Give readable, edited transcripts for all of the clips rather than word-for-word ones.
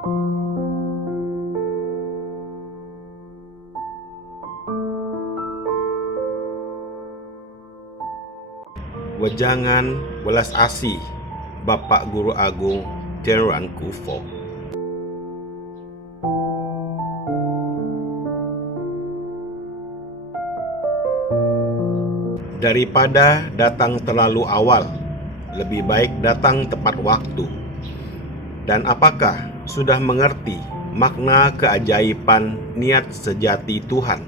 Wejangan welas asih Bapak Guru Agung Teuku Fo. Daripada datang terlalu awal, lebih baik datang tepat waktu. Dan apakah sudah mengerti makna keajaiban niat sejati Tuhan?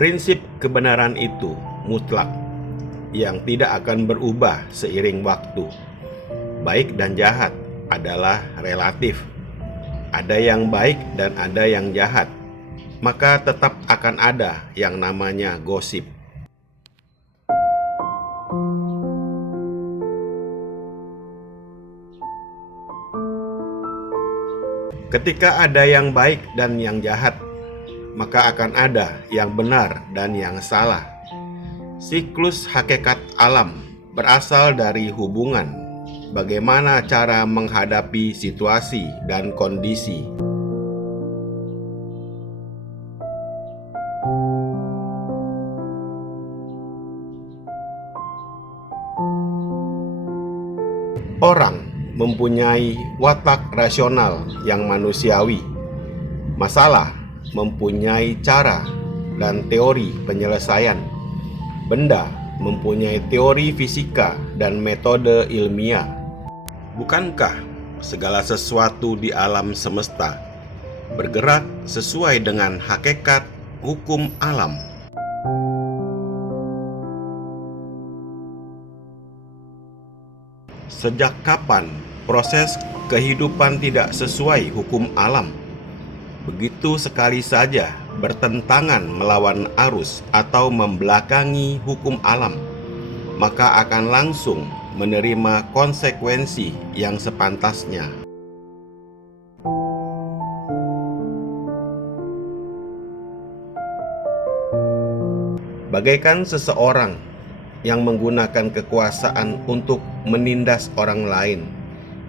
Prinsip kebenaran itu mutlak, yang tidak akan berubah seiring waktu. Baik dan jahat adalah relatif. Ada yang baik dan ada yang jahat, maka tetap akan ada yang namanya gosip. Ketika ada yang baik dan yang jahat, maka akan ada yang benar dan yang salah. Siklus hakikat alam berasal dari hubungan, bagaimana cara menghadapi situasi dan kondisi. Orang mempunyai watak rasional yang manusiawi. Masalah mempunyai cara dan teori penyelesaian. Benda mempunyai teori fisika dan metode ilmiah. Bukankah segala sesuatu di alam semesta bergerak sesuai dengan hakikat hukum alam? Sejak kapan proses kehidupan tidak sesuai hukum alam? Begitu sekali saja bertentangan melawan arus atau membelakangi hukum alam, maka akan langsung menerima konsekuensi yang sepantasnya. Bagaikan seseorang yang menggunakan kekuasaan untuk menindas orang lain,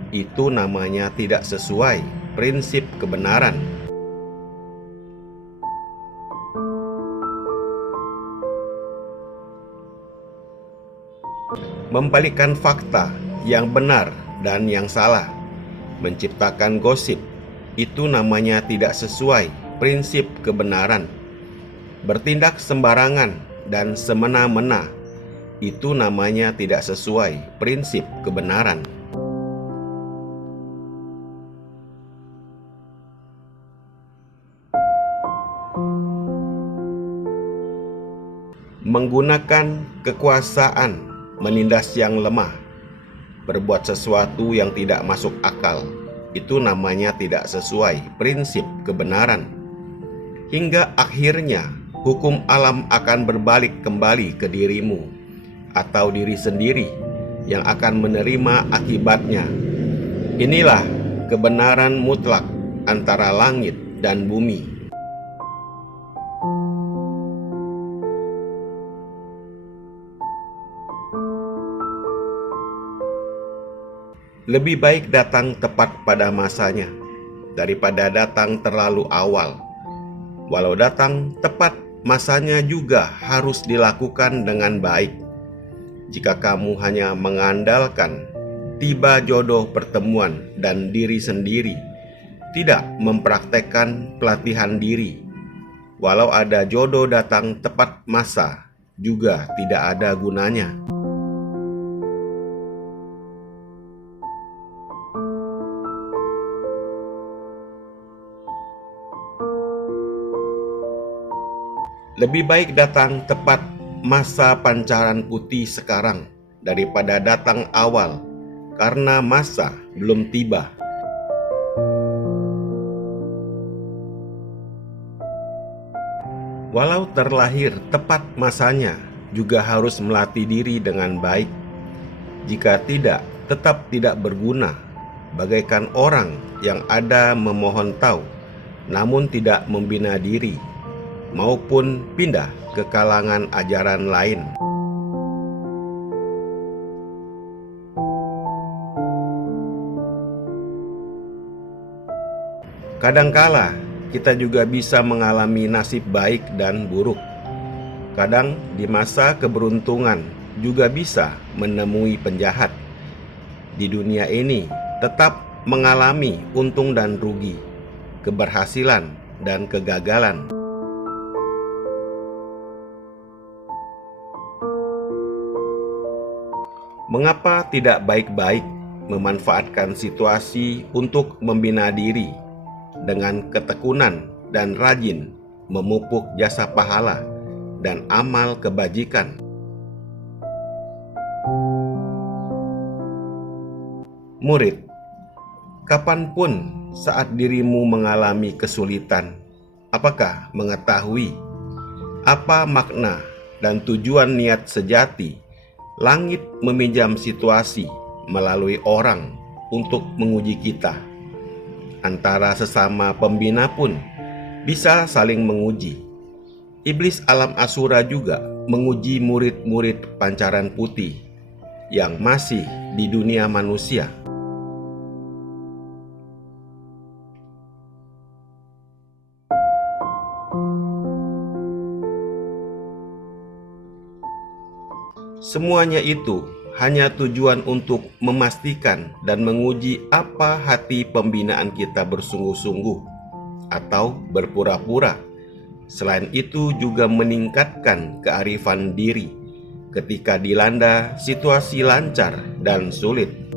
itu namanya tidak sesuai prinsip kebenaran. Membalikkan fakta yang benar dan yang salah, menciptakan gosip, itu namanya tidak sesuai prinsip kebenaran. Bertindak sembarangan dan semena-mena, itu namanya tidak sesuai prinsip kebenaran. Menggunakan kekuasaan menindas yang lemah, berbuat sesuatu yang tidak masuk akal, itu namanya tidak sesuai prinsip kebenaran. Hingga akhirnya hukum alam akan berbalik kembali ke dirimu atau diri sendiri yang akan menerima akibatnya. Inilah kebenaran mutlak antara langit dan bumi. Lebih baik datang tepat pada masanya daripada datang terlalu awal. Walau datang tepat masanya juga harus dilakukan dengan baik. Jika kamu hanya mengandalkan tiba jodoh pertemuan dan diri sendiri, tidak mempraktekkan pelatihan diri, walau ada jodoh datang tepat masa, juga tidak ada gunanya. Lebih baik datang tepat masa pancaran putih sekarang daripada datang awal karena masa belum tiba. Walau terlahir tepat masanya, juga harus melatih diri dengan baik. Jika tidak, tetap tidak berguna, bagaikan orang yang ada memohon tahu, namun tidak membina diri, maupun pindah ke kalangan ajaran lain. Kadangkala kita juga bisa mengalami nasib baik dan buruk. Kadang di masa keberuntungan juga bisa menemui penjahat. Di dunia ini tetap mengalami untung dan rugi, keberhasilan dan kegagalan. Mengapa tidak baik-baik memanfaatkan situasi untuk membina diri dengan ketekunan dan rajin memupuk jasa pahala dan amal kebajikan? Murid, kapanpun saat dirimu mengalami kesulitan, apakah mengetahui apa makna dan tujuan niat sejati langit meminjam situasi melalui orang untuk menguji kita? Antara sesama pembina pun bisa saling menguji. Iblis alam Asura juga menguji murid-murid Pancaran Putih yang masih di dunia manusia. Semuanya itu hanya tujuan untuk memastikan dan menguji apa hati pembinaan kita bersungguh-sungguh atau berpura-pura. Selain itu juga meningkatkan kearifan diri ketika dilanda situasi lancar dan sulit.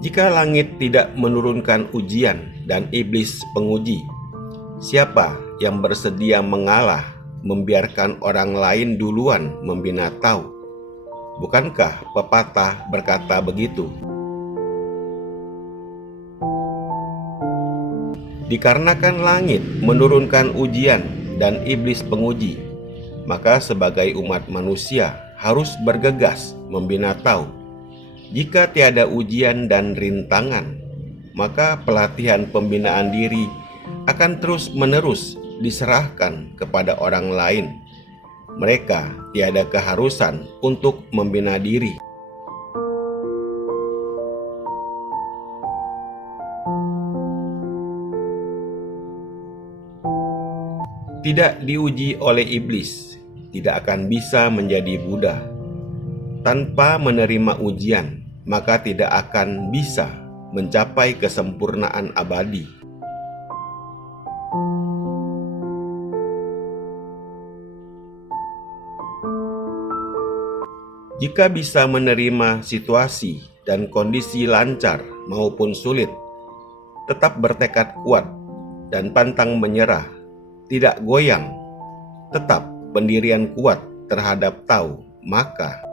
Jika langit tidak menurunkan ujian dan iblis penguji, siapa yang bersedia mengalah, membiarkan orang lain duluan membina tahu? Bukankah pepatah berkata begitu? Dikarenakan langit menurunkan ujian dan iblis penguji, maka sebagai umat manusia harus bergegas membina tahu. Jika tiada ujian dan rintangan, maka pelatihan pembinaan diri akan terus-menerus diserahkan kepada orang lain. Mereka tiada keharusan untuk membina diri. Tidak diuji oleh iblis, tidak akan bisa menjadi Buddha. Tanpa menerima ujian, maka tidak akan bisa mencapai kesempurnaan abadi. Jika bisa menerima situasi dan kondisi lancar maupun sulit, tetap bertekad kuat dan pantang menyerah, tidak goyang, tetap pendirian kuat terhadap tahu, maka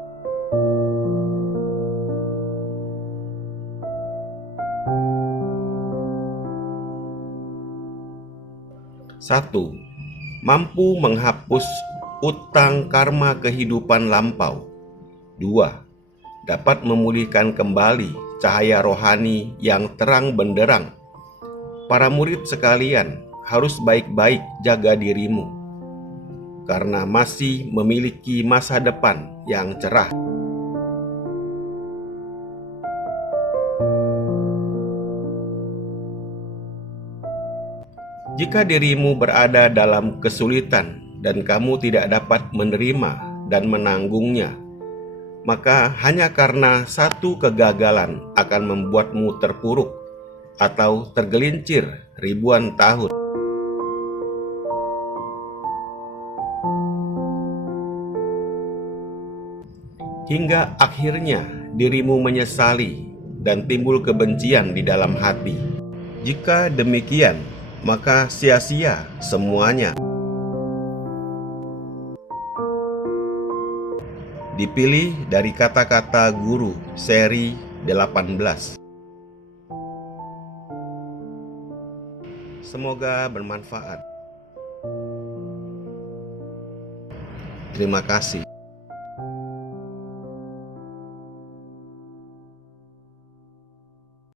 satu, mampu menghapus utang karma kehidupan lampau. 2. Dapat memulihkan kembali cahaya rohani yang terang benderang. Para murid sekalian harus baik-baik jaga dirimu, karena masih memiliki masa depan yang cerah. Jika dirimu berada dalam kesulitan dan kamu tidak dapat menerima dan menanggungnya, maka hanya karena satu kegagalan akan membuatmu terpuruk atau tergelincir ribuan tahun. Hingga akhirnya dirimu menyesali dan timbul kebencian di dalam hati. Jika demikian, maka sia-sia semuanya. Dipilih dari kata-kata guru seri 18. Semoga bermanfaat. Terima kasih.